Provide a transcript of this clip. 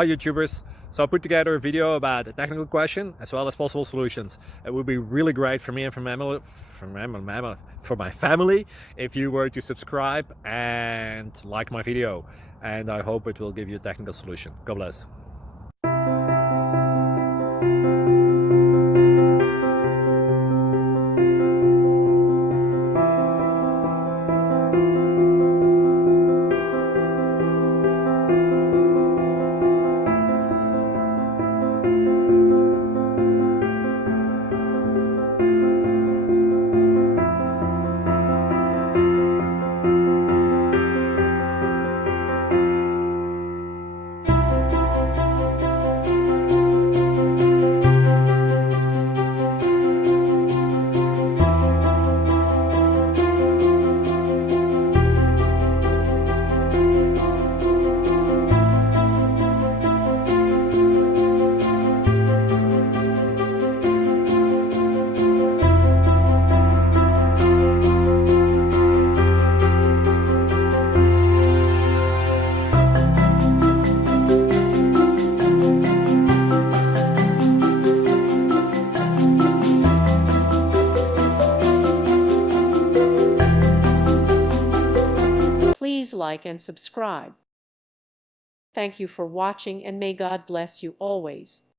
Hi YouTubers! So I put together a video about a technical question as well as possible solutions. It would be really great for me and for my family if you were to subscribe and like my video, and I hope it will give you a technical solution. God bless. Please like and subscribe. Thank you for watching, and may God bless you always.